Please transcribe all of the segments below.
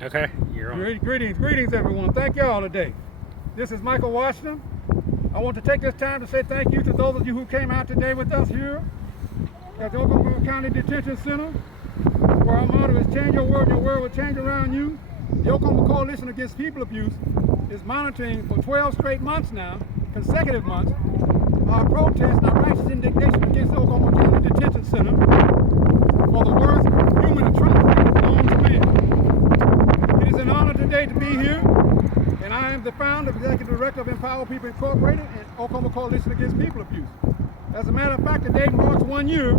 Okay, you're on. Greetings, everyone. Thank you all today. This is Michael Washington. I want to take this time to say thank you to those of you who came out today with us here at the Oklahoma County Detention Center, where our motto is change your world, your world will change around you. The Oklahoma Coalition Against People Abuse is monitoring for 12 straight months now, consecutive months, our protest and our righteous indignation against the Oklahoma County Detention Center for the worst human atrocity known to man. It is an honor today to be here, and I am the founder, executive director of Empower People Incorporated and Oklahoma Coalition Against People Abuse. As a matter of fact, today marks 1 year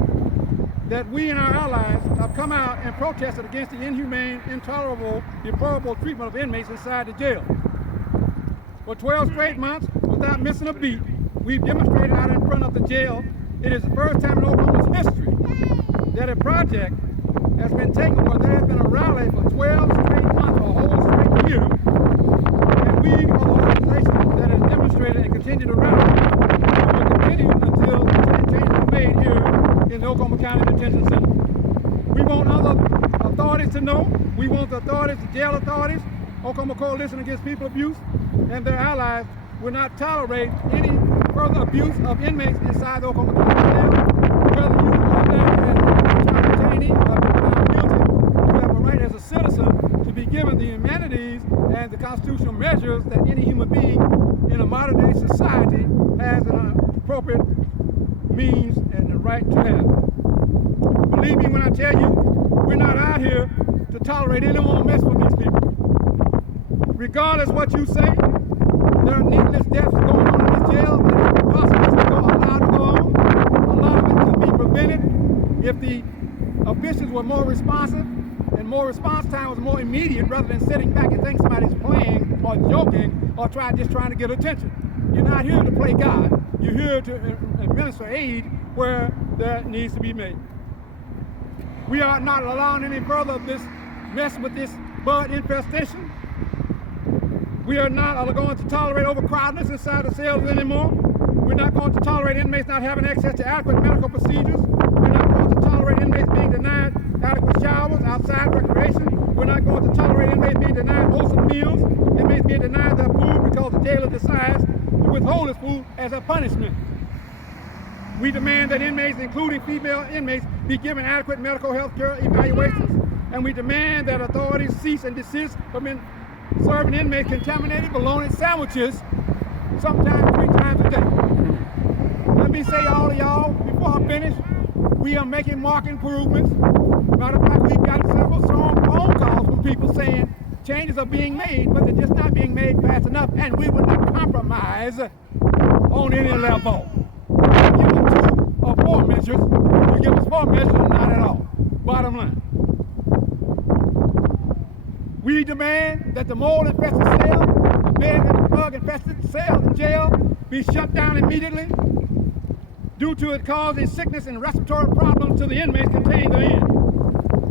that we and our allies have come out and protested against the inhumane, intolerable, deplorable treatment of inmates inside the jail. For 12 straight months, without missing a beat, we've demonstrated out in front of the jail. It is the first time in Oklahoma's history that a project has been taken where there has been a rally for 12 straight months, a whole straight year, and we are the organization that has demonstrated and continued to rally. We will continue until change is made here in the Oklahoma County Detention Center. We want other authorities to know. We want the authorities, the jail authorities, Oklahoma Coalition Against People Abuse, and their allies will not tolerate any further abuse of inmates inside the Oklahoma County Jail. Whether you are there as a detainee or found guilty, you have a right as a citizen to be given the humanities and the constitutional measures that any human being in a modern day society has an appropriate means and the right to have. Believe me when I tell you, we're not out here to tolerate anyone mess with these people. Regardless what you say, there are needless deaths going on in this jail that is possibly allowed to go on. A lot of it could be prevented if the officials were more responsive and more response time was more immediate rather than sitting back and think somebody's playing or joking or just trying to get attention. You're not here to play God. You're here to administer aid where there needs to be made. We are not allowing any further of this mess with this bud infestation. We are not going to tolerate overcrowdedness inside the cells anymore. We're not going to tolerate inmates not having access to adequate medical procedures. We're not going to tolerate inmates being denied adequate showers, outside recreation. We're not going to tolerate inmates being denied wholesome meals, inmates being denied their food because the jailer decides to withhold his food as a punishment. We demand that inmates, including female inmates, be given adequate medical health care evaluations, and we demand that authorities cease and desist from serving inmates contaminated bologna sandwiches sometimes 3 times a day. Let me say all of y'all, before I finish, we are making marked improvements. Matter of fact, we've got several strong phone calls from people saying changes are being made, but they're just not being made fast enough, and we will not compromise on any level. You give us 2 or 4 measures, you give us 4 measures or not at all. Bottom line. We demand that the mold-infested cell, the bed and bug-infested cell in jail be shut down immediately due to it causing sickness and respiratory problems to the inmates contained therein.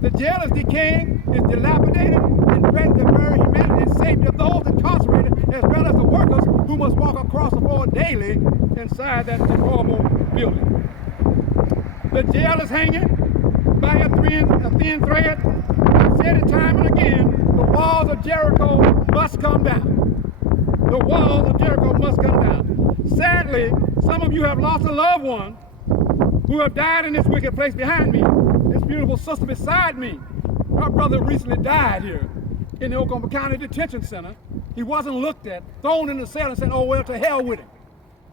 The jail is decaying, is dilapidated, and threatens the very humanity and safety of those incarcerated, as well as the workers who must walk across the floor daily inside that deplorable building. The jail is hanging by a thin thread. I've said it time and again, the walls of Jericho must come down. The walls of Jericho must come down. Sadly, some of you have lost a loved one who have died in this wicked place behind me. This beautiful sister beside me, her brother recently died here in the Oklahoma County Detention Center. He wasn't looked at, thrown in the cell and said, oh, well, to hell with him.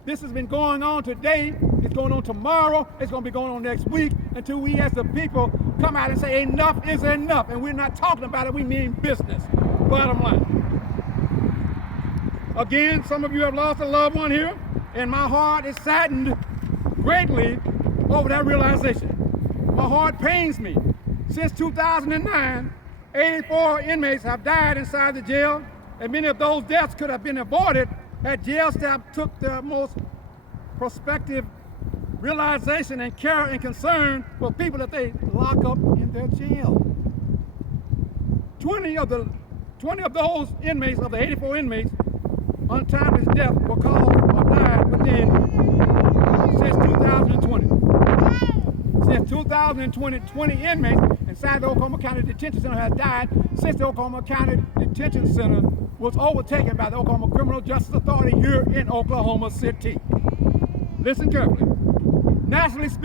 This has been going on today, it's going on tomorrow, it's going to be going on next week until we as the people come out and say enough is enough. And we're not talking about it, we mean business. Bottom line. Again, some of you have lost a loved one here, and my heart is saddened greatly over that realization. My heart pains me. Since 2009, 84 inmates have died inside the jail, and many of those deaths could have been avoided had jail staff took the most prospective realization and care and concern for people that they lock up in their jail. 20 of those inmates, of the 84 inmates, untimely death were caused or died within since 2020. Since 2020, 20 inmates, and inside the Oklahoma County Detention Center has died since the Oklahoma County Detention Center was overtaken by the Oklahoma Criminal Justice Authority here in Oklahoma City. Listen carefully. Nationally speaking,